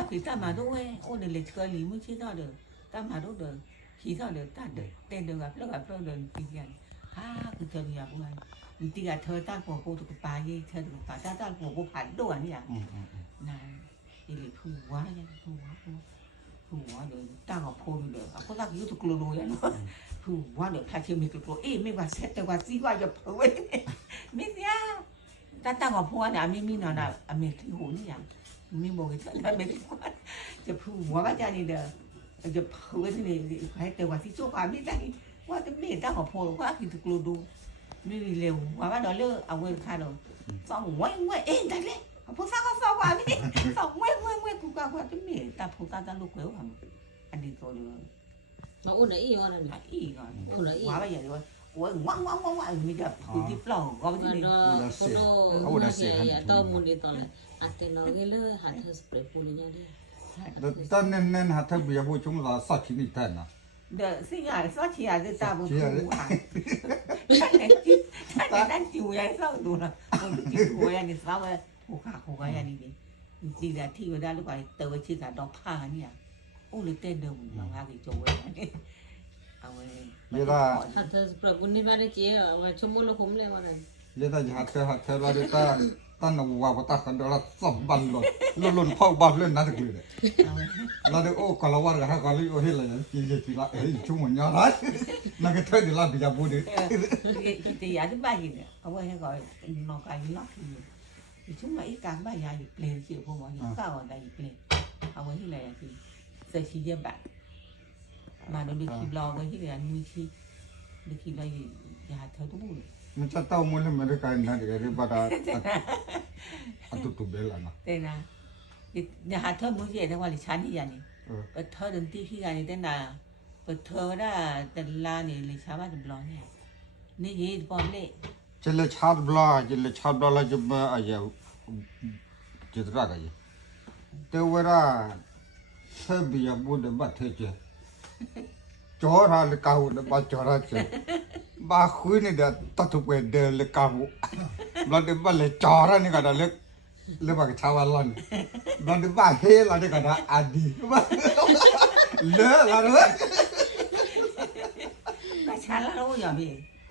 ta phải ta mà đâu ấy ôn để chơi lý mới chế đó được ta mà đâu được khí đó được ta được tên được gặp đâu được thì gần cái thơ nhà của anh thì cả thơ ta của cô tụi bà gì thơ tụi bà ta của cô phản đồ anh nhỉ này thì để thu quá nha thu quá được ta học phô được có ta cứ tụi lô vậy nó thu quá được thay chiều mình tụi lô mấy bà xétแต่ว่าซีว่าจะเผาไว้ไม่เสียta học phô này mình nào là mình thì hồn nhỉ mìnhบอกให้ท่านไม่ได้ว่าจะพูดหัวว่าจะนี่เด้อจะพูดที่นี่ให้แต่ว่าที่ชั่วความนี่ได้ว่าจะไม่ตั้งหัวโพว่าคือถูกลูดูไม่เร็วว่าดอลเลอร์เอาเงินค่าเราสองไว้เองได้เลยผู้สร้างก็สองว่านี่สองไว้กูก็ว่าจะไม่แต่ผู้สร้างจะลูกเขยว่าอันนี้ตัวเดียวมาอุ่นอีกวันนึงอีกว่าไปอย่างเดียวว่าว้าวมีแต่ผู้ที่เปล่าก็ไม่ได้โปโดเนี่ยตอมุนดีตอนเลยอันที่น้องเกลือหันเธอสเปรย์ปูนี่ยังได้ตอนนั้นหัดทำบิยาบุจุงลาสักทีนี่แทนนะเดี๋ยวสิ่งอะไรสักทีอะไรตาบุญผู้หายท่านนั่นจิ๋วยังเศร้าดูนะจิ๋วหัวยังนี่เศร้าเลยหัวขาหัวยังนี่ดิจริงๆที่ว่าได้ลูกไปเติมชื่อการดอกผ้าเนี่ยโอ้เลยเต้นเดิมเหมือนบางทีโจ้ยเอาไว้เยลาหัดเธอสเปรย์ปูนี่บ้านเจี๊ยบว่าชั่วโมงละคุ้มเลยวันนั้นเยลาหัดเธอว่าเดี๋ยวตั้งว่าตากันเดี๋ยวเราสับบันหล่นเผาบันเล่นนั่นถึงเลยเราเดี๋ยวโอ้กอลาวาร์กันฮะกอลิโอเฮลันกินเยอะจีละชุ่มหัวย้อนนะนั่นก็เธอเดี๋ยวเราบิยาบุดิที่อยากจะบ้าอยู่เนี่ยเอาไว้ให้ก่อนนอกกายล็อกอยู่ชุ่มมาอีกการบ้ายาอยู่เปลี่ยนเสียพวกมันอยู่ก้าวอะไรอยู่เปลี่ยนเอาไว้ที่ไหนคือเสียชีเดียบแบบมาโดนดูคลิปรอไว้ที่ไหนมีที่ดูคลิปอะไรอย่าเธอต้องพูดมันจะเต้ามันเลยไม่ได้การนั่นเดี๋ยวบัดอันตุบเบลล์นะเต้นะอย่าหาเธอมือเย็นทั้งวันเลยชั้นที่ยันนี่เปิดเธอดนตรีที่ยันนี่เต้นน่ะเปิดเธอได้แต่ลาเนี่ยเลยช้าว่าจะบล้อเนี่ยนี่ยี่ปอมเล่จะเลยชาร์บลาแล้วจะมาอะไรจิตรักอะไรแต่ว่าเธอบิยาบุดบัดเธอเจจอราเลกาหุ่นบัดจอราเจบ้าคุยนี่เดี๋ยวตัดทุกเวเดินเลกาหุ่นเราเดี๋ยวบ้าเลยจอรานี่ก็ได้เลยบ้าชาวลันเราเดี๋ยวบ้าเฮเราเดี๋ยวก็ได้อดีบ้าเลิกเราเลยก็ชั้นละรู้อย่างพี่